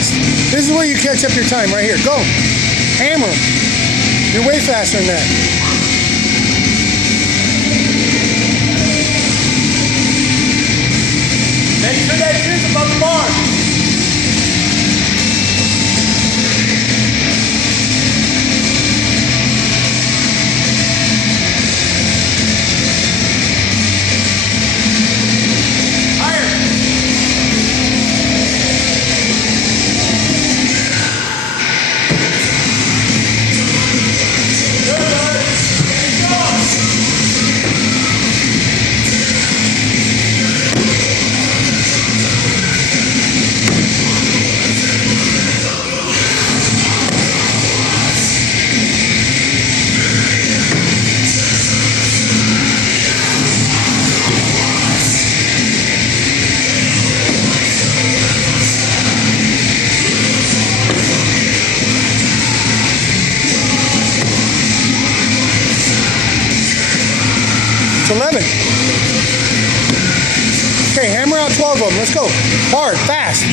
fast. This is where you catch up your time, right here. Go. Hammer 'em. You're way faster than that. Make sure that chin's above the bar. It's 11. Okay, hammer out 12 of them. Let's go. Hard, fast.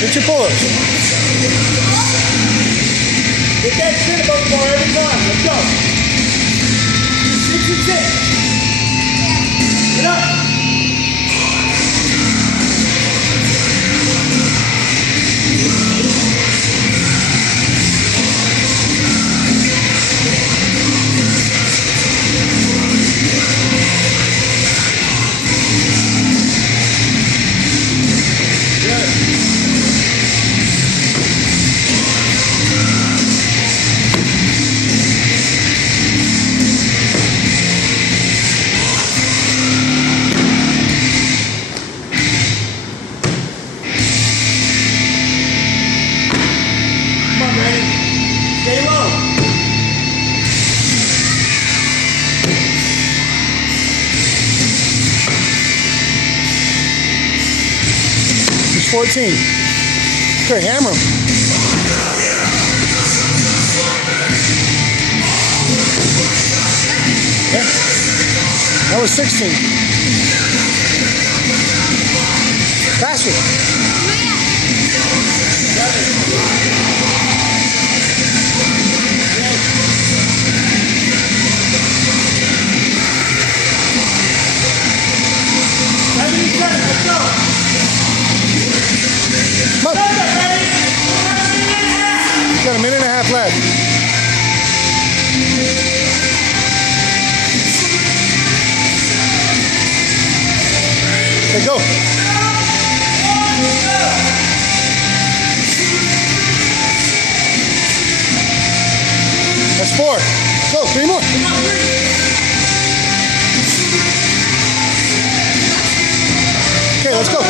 Get your pull-ups. Get that chin above the bar every time. Let's go. 6 and 6. Get up. Stay low. It's 14. Okay, hammer 'em. Okay. That was 16. Faster. Come on. Got a minute and a half left. Okay, go. That's 4. Go, 3 more. Okay, let's go.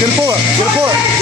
Get a pull up. Get a pull up.